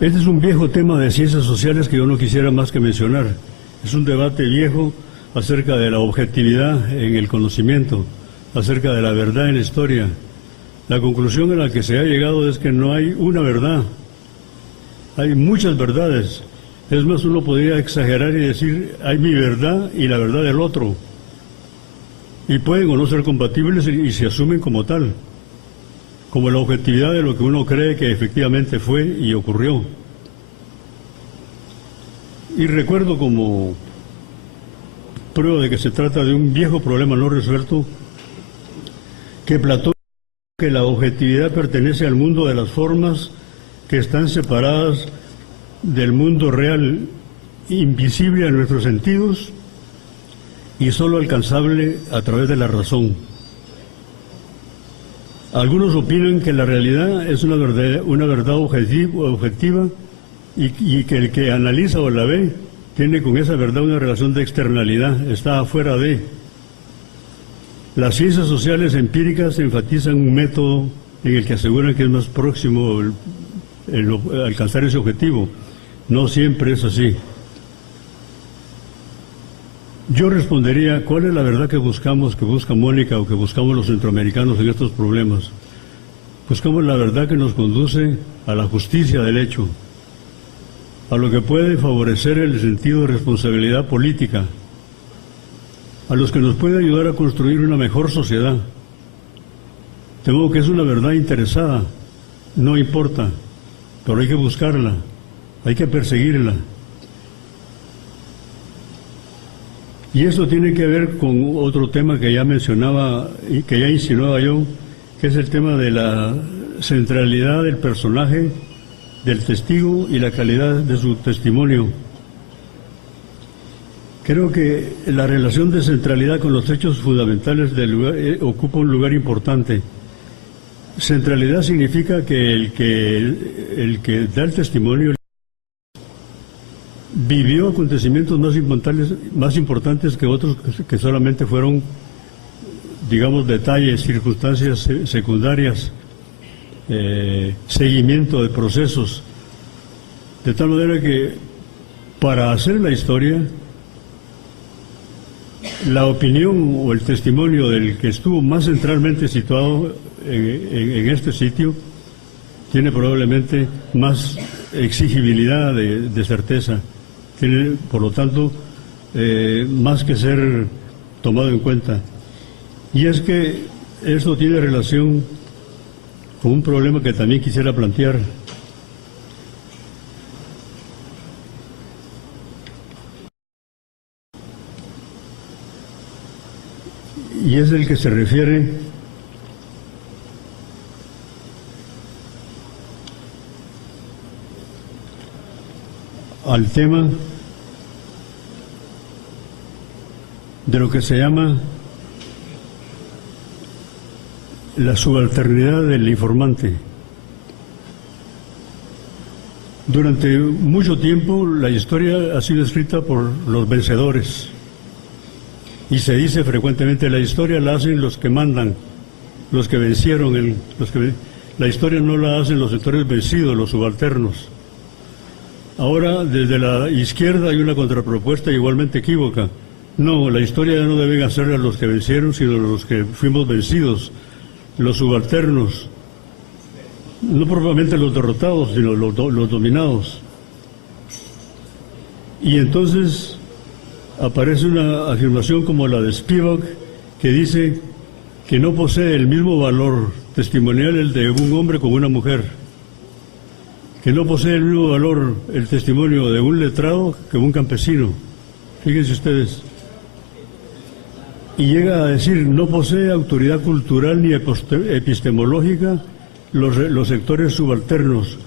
Este es un viejo tema de ciencias sociales que yo no quisiera más que mencionar. Es un debate viejo acerca de la objetividad en el conocimiento, acerca de la verdad en la historia. La conclusión a la que se ha llegado es que no hay una verdad, hay muchas verdades. Es más, uno podría exagerar y decir, hay mi verdad y la verdad del otro. Y pueden o no ser compatibles y se asumen como tal, como la objetividad de lo que uno cree que efectivamente fue y ocurrió. Y recuerdo como prueba de que se trata de un viejo problema no resuelto, que Platón dijo que la objetividad pertenece al mundo de las formas que están separadas del mundo real, invisible a nuestros sentidos y solo alcanzable a través de la razón. Algunos opinan que la realidad es una verdad objetiva y que el que analiza o la ve tiene con esa verdad una relación de externalidad, está afuera de. Las ciencias sociales empíricas enfatizan un método en el que aseguran que es más próximo el alcanzar ese objetivo. No siempre es así. Yo respondería, ¿cuál es la verdad que buscamos, que busca Mónica o que buscamos los centroamericanos en estos problemas? Buscamos la verdad que nos conduce a la justicia del hecho, a lo que puede favorecer el sentido de responsabilidad política, a los que nos puede ayudar a construir una mejor sociedad. Temo que es una verdad interesada, no importa, pero hay que buscarla, hay que perseguirla. Y esto tiene que ver con otro tema que ya mencionaba y que ya insinuaba yo, que es el tema de la centralidad del personaje, del testigo y la calidad de su testimonio. Creo que la relación de centralidad con los hechos fundamentales del lugar ocupa un lugar importante. Centralidad significa que el que da el testimonio vivió acontecimientos más importantes que otros que solamente fueron, digamos, detalles, circunstancias secundarias, seguimiento de procesos, de tal manera que para hacer la historia, la opinión o el testimonio del que estuvo más centralmente situado en este sitio tiene probablemente más exigibilidad de certeza, tiene por lo tanto más que ser tomado en cuenta. Y es que esto tiene relación con un problema que también quisiera plantear. Y es el que se refiere al tema de lo que se llama la subalternidad del informante. Durante mucho tiempo la historia ha sido escrita por los vencedores y se dice frecuentemente la historia la hacen los que mandan, los que vencieron, la historia no la hacen los sectores vencidos, los subalternos. Ahora desde la izquierda hay una contrapropuesta igualmente equívoca. No, la historia ya no deben hacerla los que vencieron, sino los que fuimos vencidos, los subalternos, no propiamente los derrotados, sino los dominados. Y entonces aparece una afirmación como la de Spivak, que dice que no posee el mismo valor testimonial el de un hombre con una mujer, que no posee el mismo valor el testimonio de un letrado que un campesino. Fíjense ustedes. Y llega a decir, no posee autoridad cultural ni epistemológica los sectores subalternos,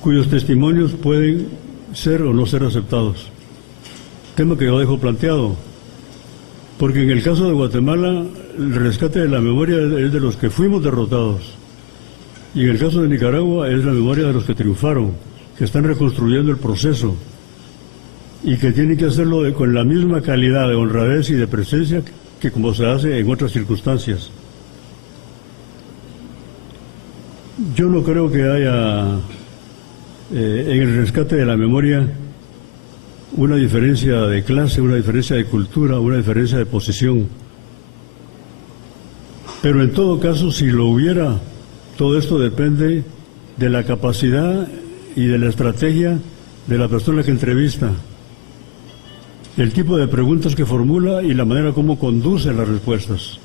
cuyos testimonios pueden ser o no ser aceptados. Tema que yo dejo planteado, porque en el caso de Guatemala, el rescate de la memoria es de los que fuimos derrotados, y en el caso de Nicaragua es la memoria de los que triunfaron, que están reconstruyendo el proceso, y que tienen que hacerlo con la misma calidad de honradez y de presencia que como se hace en otras circunstancias. Yo no creo que haya en el rescate de la memoria una diferencia de clase, una diferencia de cultura, una diferencia de posición. Pero en todo caso, si lo hubiera, todo esto depende de la capacidad y de la estrategia de la persona que entrevista, el tipo de preguntas que formula y la manera como conduce las respuestas,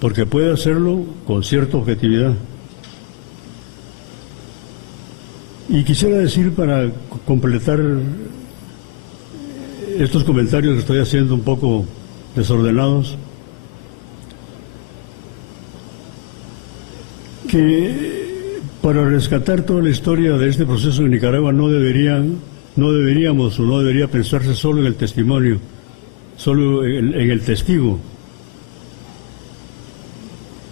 porque puede hacerlo con cierta objetividad. Y quisiera decir, para completar estos comentarios que estoy haciendo un poco desordenados, que para rescatar toda la historia de este proceso en Nicaragua no deberíamos o no debería pensarse solo en el testimonio, solo en el testigo.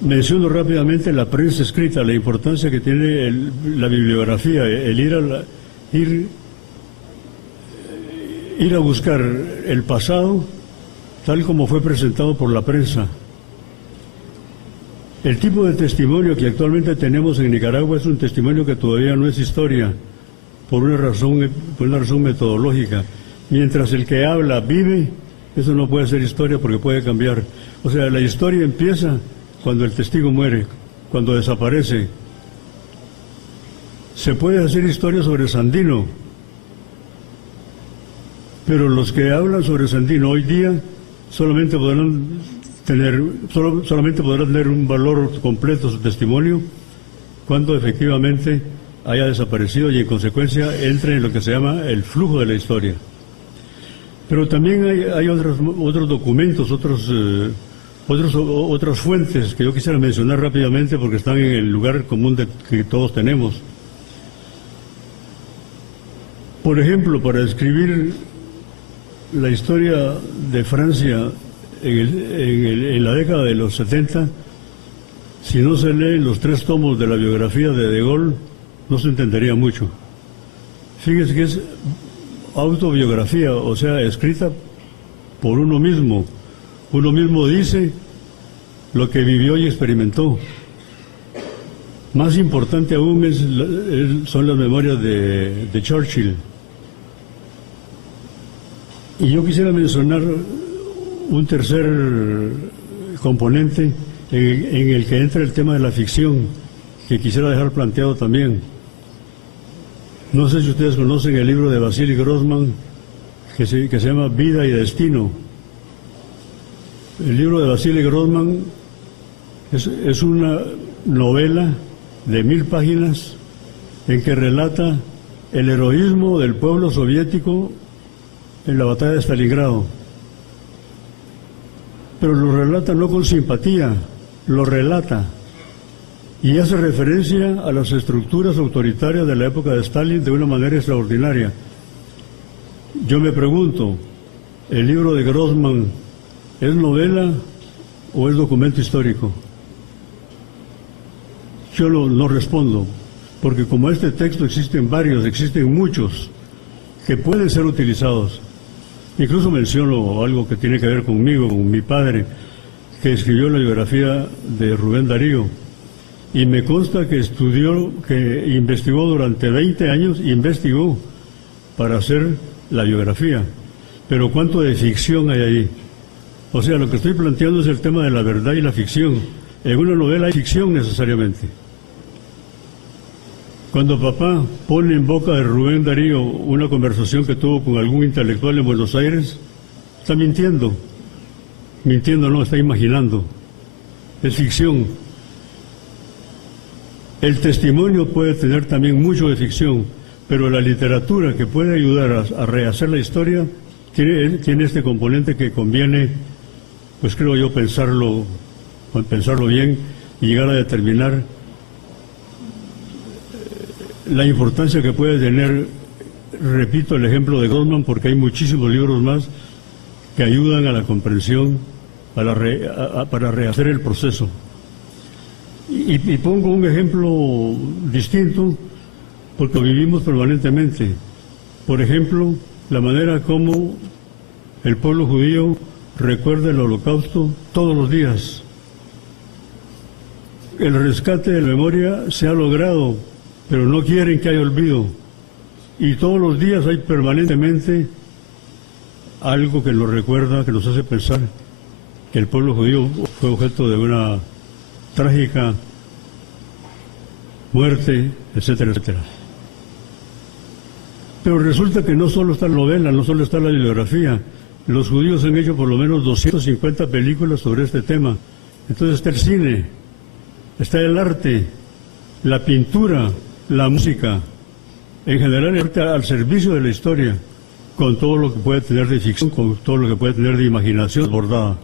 Menciono rápidamente la prensa escrita, la importancia que tiene la bibliografía, el ir a buscar el pasado tal como fue presentado por la prensa. El tipo de testimonio que actualmente tenemos en Nicaragua es un testimonio que todavía no es historia, por una razón metodológica. Mientras el que habla vive, eso no puede ser historia porque puede cambiar. O sea, la historia empieza cuando el testigo muere, cuando desaparece. Se puede hacer historia sobre Sandino, pero los que hablan sobre Sandino hoy día solamente podrán tener un valor completo su testimonio cuando efectivamente haya desaparecido y en consecuencia entre en lo que se llama el flujo de la historia. Pero también hay otros documentos, otras fuentes que yo quisiera mencionar rápidamente porque están en el lugar común que todos tenemos. Por ejemplo, para describir la historia de Francia en la década de los 70, si no se leen los 3 tomos de la biografía de Gaulle, no se entendería mucho. Fíjese que es autobiografía, o sea, escrita por uno mismo. Uno mismo dice lo que vivió y experimentó. Más importante aún son las memorias de Churchill. Y yo quisiera mencionar un tercer componente en el que entra el tema de la ficción, que quisiera dejar planteado también. No sé si ustedes conocen el libro de Vasily Grossman, que se llama Vida y Destino. El libro de Vasily Grossman es una novela de 1000 páginas en que relata el heroísmo del pueblo soviético en la batalla de Stalingrado. Pero lo relata no con simpatía, lo relata y hace referencia a las estructuras autoritarias de la época de Stalin de una manera extraordinaria. Yo me pregunto, ¿el libro de Grossman es novela o es documento histórico? Yo no respondo, porque como este texto existen muchos que pueden ser utilizados. Incluso menciono algo que tiene que ver conmigo, con mi padre, que escribió la biografía de Rubén Darío. Y me consta que investigó durante 20 años, investigó para hacer la biografía. Pero ¿cuánto de ficción hay ahí? O sea, lo que estoy planteando es el tema de la verdad y la ficción. En una novela hay ficción necesariamente. Cuando papá pone en boca de Rubén Darío una conversación que tuvo con algún intelectual en Buenos Aires, está mintiendo. Mintiendo no, está imaginando. Es ficción. El testimonio puede tener también mucho de ficción, pero la literatura que puede ayudar a rehacer la historia tiene este componente que conviene, pues creo yo, pensarlo bien y llegar a determinar la importancia que puede tener. Repito el ejemplo de Grossman porque hay muchísimos libros más que ayudan a la comprensión para rehacer el proceso. Y pongo un ejemplo distinto porque lo vivimos permanentemente. Por ejemplo, la manera como el pueblo judío recuerda el Holocausto todos los días. El rescate de la memoria se ha logrado pero no quieren que haya olvido. Y todos los días hay permanentemente algo que nos recuerda, que nos hace pensar que el pueblo judío fue objeto de una trágica muerte, etcétera, etcétera. Pero resulta que no solo está la novela, no solo está la bibliografía. Los judíos han hecho por lo menos 250 películas sobre este tema. Entonces está el cine, está el arte, la pintura, la música, en general el arte al servicio de la historia, con todo lo que puede tener de ficción, con todo lo que puede tener de imaginación bordada.